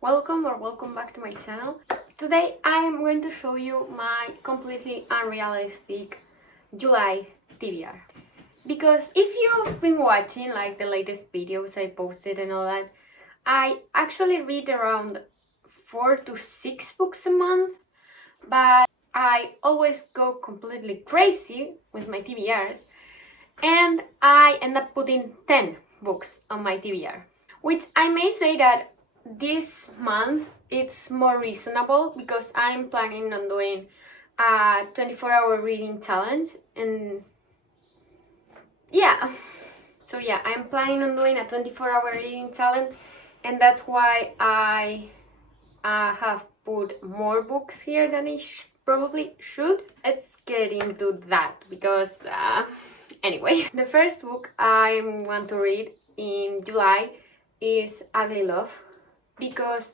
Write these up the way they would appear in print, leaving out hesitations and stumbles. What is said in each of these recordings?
welcome back to my channel. Today I am going to show you my completely unrealistic July TBR. Because if you've been watching like the latest videos I posted and all that, I actually read around 4 to 6 books a month, but I always go completely crazy with my TBRs and I end up putting 10 books on my TBR. Which I may say that this month it's more reasonable because I'm planning on doing a 24-hour reading challenge, and yeah. So yeah, I'm planning on doing a 24-hour reading challenge, and that's why I have put more books here than I probably should. Let's get into that because anyway, the first book I want to read in July is Ugly Love, because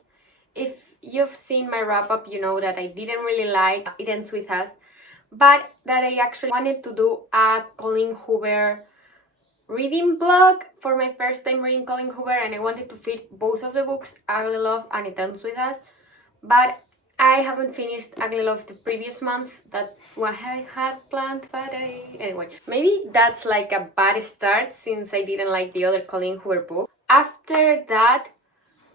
if you've seen my wrap-up, you know that I didn't really like It Ends With Us, but that I actually wanted to do a Colleen Hoover reading blog for my first time reading Colleen Hoover, and I wanted to fit both of the books, Ugly Love and It Ends With Us, but I haven't finished Ugly Love the previous month. That's what I had planned, but anyway, maybe that's like a bad start since I didn't like the other Colleen Hoover book. After that,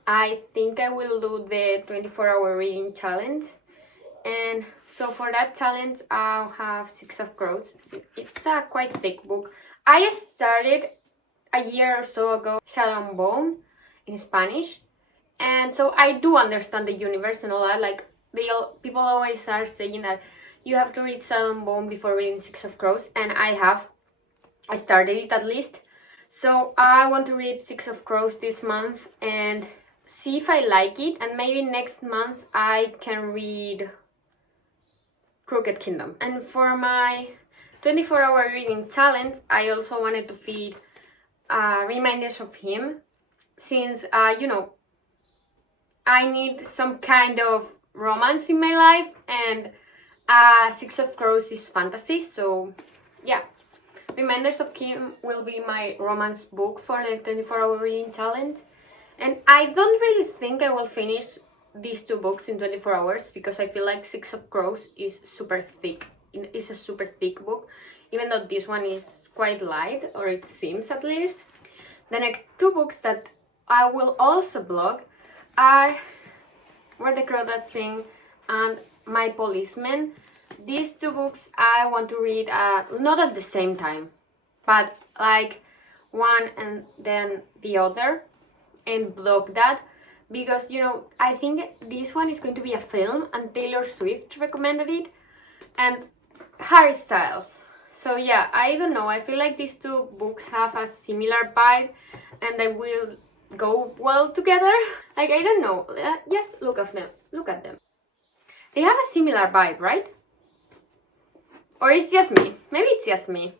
I think I will do the 24-hour reading challenge, and so for that challenge I'll have Six of Crows. It's a quite thick book. I started a year or so ago Shadow and Bone in Spanish, and so I do understand the universe and all that. Like people always are saying that you have to read Shadow and Bone before reading Six of Crows, and I started it at least. So I want to read Six of Crows this month and see if I like it, and maybe next month I can read Crooked Kingdom. And for my 24-hour reading challenge, I also wanted to feed reminders of him, since you know, I need some kind of romance in my life, and Six of Crows is fantasy, so yeah. Reminders of Him will be my romance book for the 24-hour reading challenge. And I don't really think I will finish these two books in 24 hours because I feel like Six of Crows is super thick. It's a super thick book, even though this one is quite light, or it seems at least. The next two books that I will also blog are Where the Crawdads Sing and My Policeman. These two books I want to read not at the same time, but like one and then the other, and blog that, because you know, I think this one is going to be a film and Taylor Swift recommended it, and Harry Styles. So yeah, I don't know, I feel like these two books have a similar vibe and they will go well together. Like, I don't know, just look at them. They have a similar vibe, right? Or it's just me. Maybe it's just me.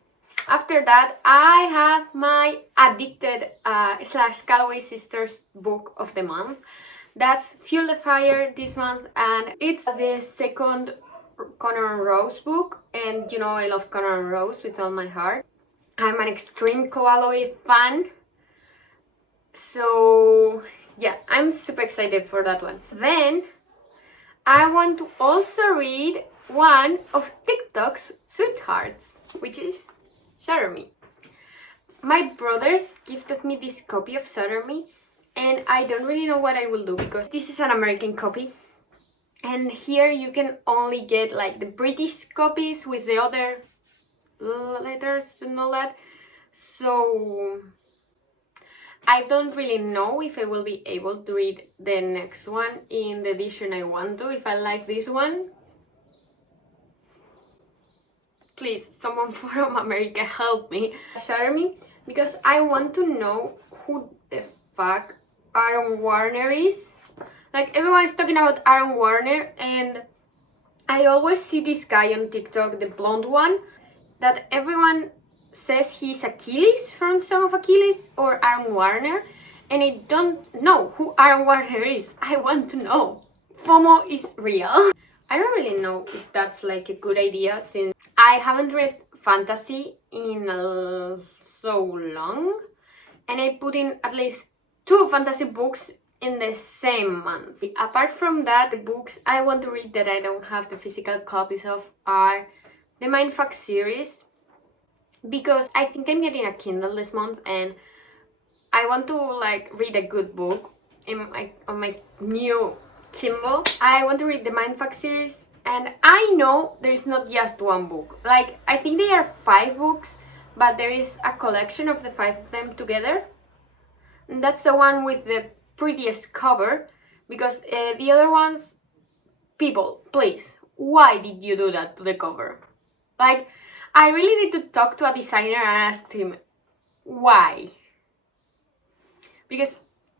After that, I have my Addicted / Calloway Sisters book of the month. That's Fuel the Fire this month, and it's the second Connor and Rose book, and you know I love Connor and Rose with all my heart. I'm an extreme Calloway fan, so yeah, I'm super excited for that one. Then I want to also read one of TikTok's sweethearts, which is Sodder Me. My brothers gifted me this copy of Sodder Me, and I don't really know what I will do because this is an American copy, and here you can only get like the British copies with the other letters and all that. So I don't really know if I will be able to read the next one in the edition I want to, if I like this one. Please, someone from America help me. Share me, because I want to know who the fuck Aaron Warner is. Like, everyone is talking about Aaron Warner, and I always see this guy on TikTok, the blonde one, that everyone says he's Achilles from Song of Achilles, or Aaron Warner, and I don't know who Aaron Warner is. I want to know. FOMO is real. I don't really know if that's like a good idea, since I haven't read fantasy in so long, and I put in at least 2 fantasy books in the same month. Apart from that, the books I want to read that I don't have the physical copies of are the Mindfuck series, because I think I'm getting a Kindle this month and I want to like read a good book on my new Kindle. I want to read the Mindfuck series, and I know there is not just one book. Like, I think there are 5 books, but there is a collection of the 5 of them together. And that's the one with the prettiest cover, because the other ones, people, please, why did you do that to the cover? Like, I really need to talk to a designer and ask him why. Because,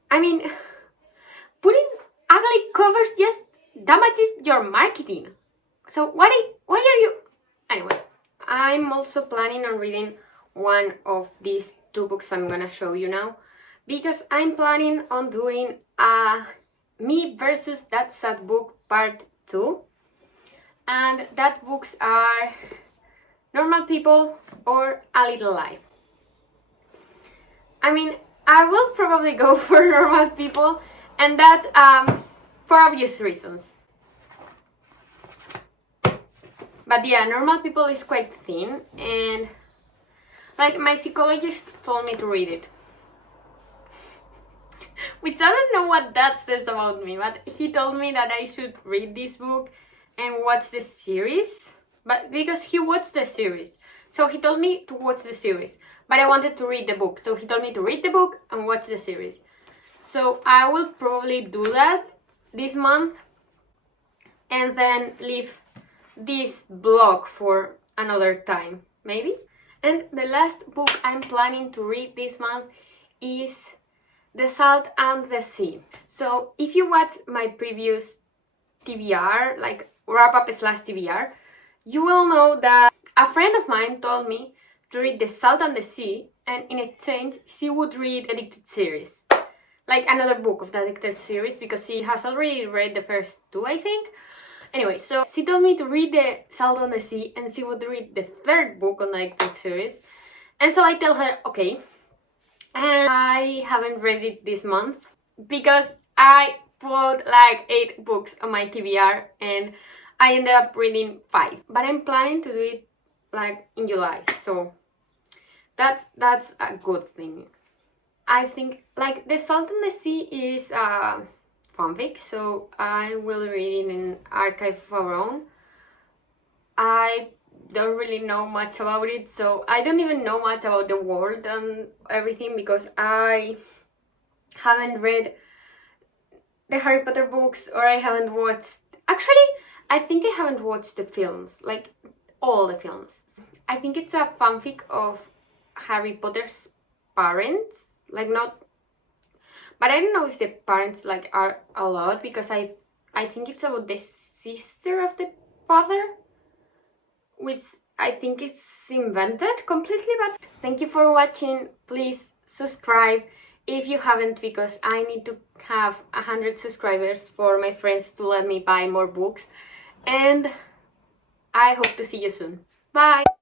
I mean, putting ugly covers just damages your marketing. So why are you... Anyway, I'm also planning on reading one of these 2 books I'm gonna show you now, because I'm planning on doing a Me versus That Sad Book Part 2. And that books are Normal People or A Little Life. I mean, I will probably go for Normal People, and that's for obvious reasons. But yeah, Normal People is quite thin, and like my psychologist told me to read it. Which I don't know what that says about me, but he told me that I should read this book and watch the series. But because he watched the series, so he told me to watch the series. But I wanted to read the book, so he told me to read the book and watch the series. So I will probably do that this month, and then leave this blog for another time, maybe. And the last book I'm planning to read this month is The Salt and the Sea. So if you watch my previous TBR, like wrap-up / TBR, you will know that a friend of mine told me to read The Salt and the Sea, and in exchange she would read Addicted series, like another book of the Addicted series, because she has already read the first 2, I think. Anyway, so she told me to read The Salt and the Sea, and she would read the 3rd book on the Addicted series. And so I tell her, okay. And I haven't read it this month because I put like 8 books on my TBR and I ended up reading 5. But I'm planning to do it like in July, so that's a good thing. I think like The Salt and the Sea is fanfic, so I will read it in Archive of Our Own. I don't really know much about it, so I don't even know much about the world and everything, because I haven't read the Harry Potter books, or I haven't watched... Actually, I think I haven't watched the films, like all the films. I think it's a fanfic of Harry Potter's parents, like not... But I don't know if the parents like are a lot, because I think it's about the sister of the father, which I think it's invented completely. But thank you for watching. Please subscribe if you haven't, because I need to have 100 subscribers for my friends to let me buy more books. And I hope to see you soon. Bye!